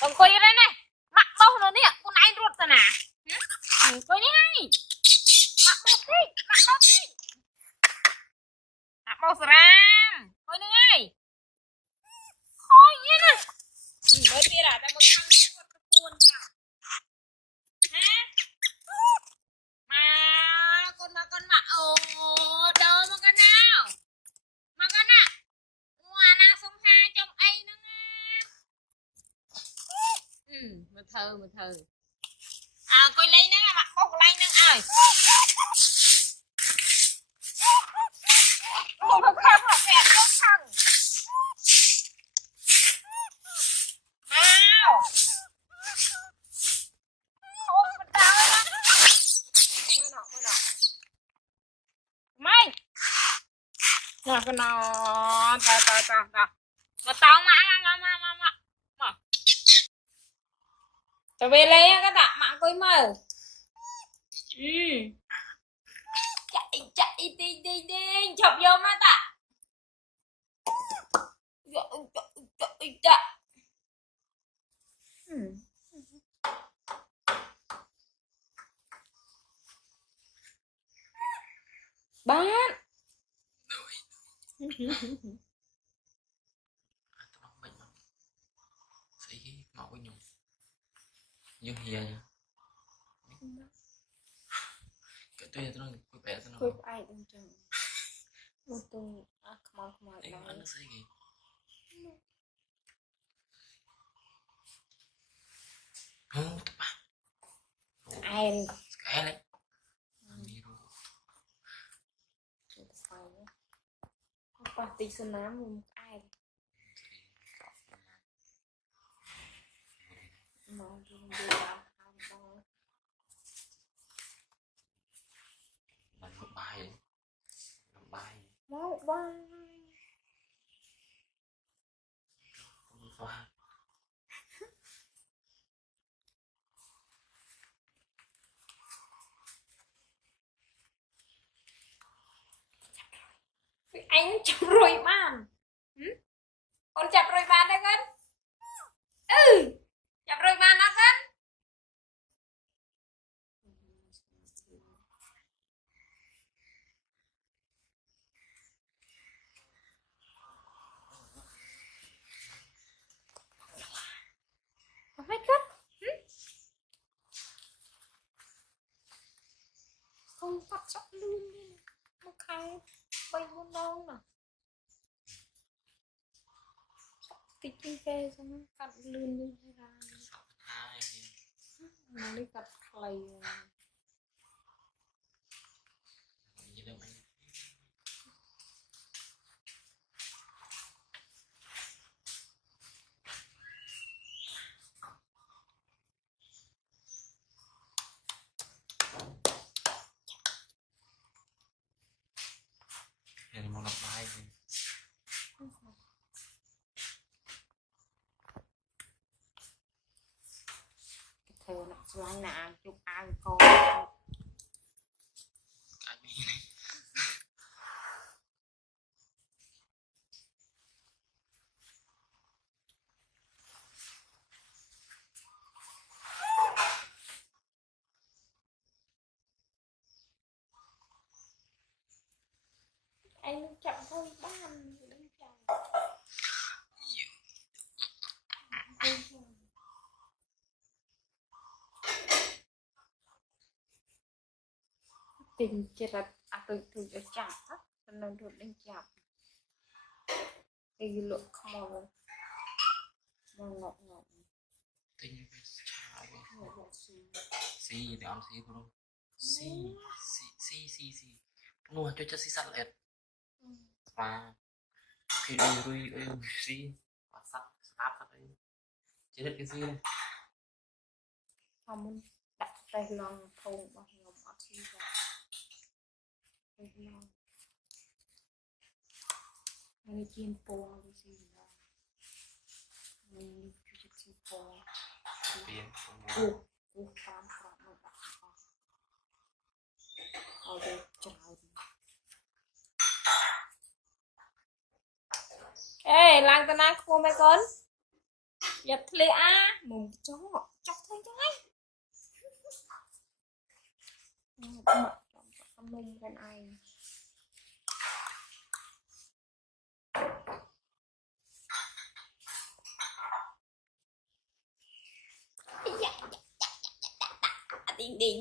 Còn coi đây này, mặt bông rồi nè, con ai ruột rồi nè. Coi này, mặt bông đi, mặt bông đi. Mặt bông sram, coi này. Coi như nè. Mới kia là ta một thằng kia một cái cuốn nào. Hả? Mà con mặt ồ, đâu mà con nào. Mà con ạ, ngoài nào xong ha trong ấy nữa nghe. Một thơ. À, coi lấy nó mặt bông lấy nó ơi. Một thằng khác là kẹt một thằng. Nào. Không, mình đào đó. Mới nọ. Mày. Nè, cái nó. Tao. Mà tao mà. Tao về lấy cái tạ mạng coi mờ. Chạy đi. Chọc vô mà tạ. Chạy. Bán. Màu cái nhung như hìa nha cái tuyệt nó cái bé nó Quýt ai cũng chừng. Một tuần come on anh đó. ăn cái gì không Ai đi. cái đấy đi rồi Apa tí sơn nám luôn ai. Mà đi làm làm bài một bài pha anh chụp rồi bạn. Con chụp rồi bạn đấy con. Chụp rồi bạn đó con. Oh my god. Không bắt chọc luôn đi. Nó khai bay buôn đâu nè. Tích đi kê xong cắt lươn đi ra. Nó đi cắt clay. thì một lặp bài Thơ nó xoay nè chụp ăn con. Anh chậm thôi ban đứng chậm. Tình chết tôi chạm á, nên tôi đánh chạm. Cái lượng không mà ngọt tinh chào xì để ăn xì bro xì xì nua cho xì sắt lẹt và khi đi rồi xì và sắt sáp sắt đấy chỉ được cái gì đây không đặt tay lòng thùng bằng lòng ở chi rồi tay lòng này chiên po đi gì đó này chút chiên po biển phán phán nó đặt ở đây chào ê lang ta na cô mấy con giật lệ á mồm chó thấy cái mặt trong nung cái này đi